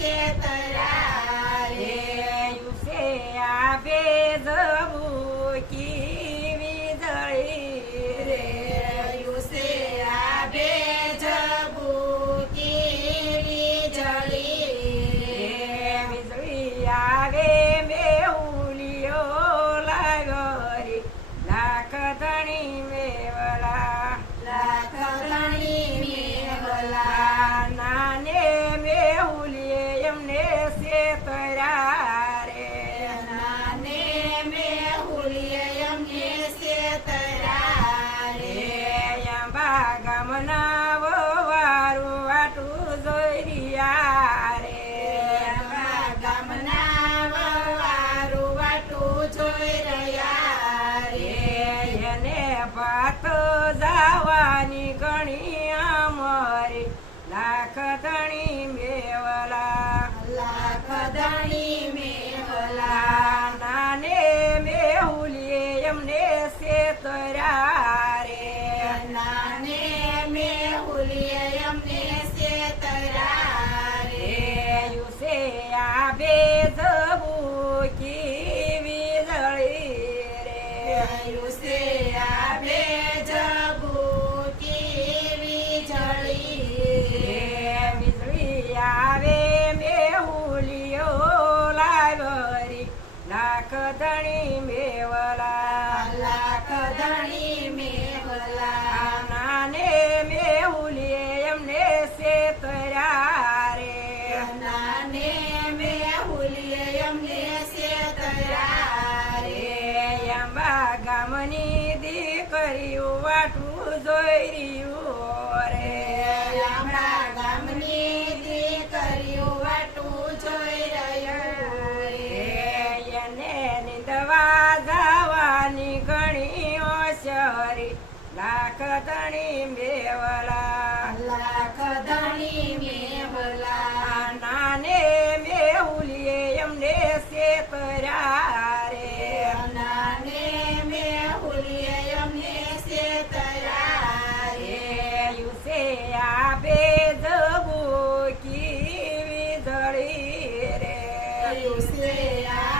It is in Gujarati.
सेतरा रे युसे आवे जबुकी वीजळी रे युसे आवे जबुकी वीजळी वीजळी आवे मेहुलियो लागरी लाखधणी मेवला लाखधणी मेवला नाने मेहुलिये એમને સેતરા રે નાને મેહુલિયે એમને સેતરા રે અંબા ગામના વવારું વાટું જોઈ રહ્યા રે અમારા ગામના વવારું વાટું જોઈ રહ્યા રે એને ભાત જવાની ઘણી અમારી લાખધણી મેવલા લાખધણી મેવલા નાને મેહુલિયે એમને સેતરા રે નાને મેહુલિયે એમને સેતરા રે યુસે આવે જબુકી વીજળી રે યુસે આવે જબુકી વીજળી વીજળી આવે મેહુલિયો લાગરી લાખધણી મેવલા લાખધણી મેવલા નાને મેહુલિયે એમને સેતરા રે નાને મેહુલિયે એમને સેતરા રે અંબા ગામની દીકરીઓ વાટું જોઈ રહ્યું રે અમારા ગામની દીકરીઓ વાટું જોઈ રહ્યો રે એને નિંદવા જવાની ઘણી હોશિયારી લાખધણી મેવલા લાખધણી મેવલા નાને મેહુલિયે એમને સેતરા રે નાને મેહુલિયે એમને સેતરા રે યુસે આવે જબુકી વીજળી રે યુસે આ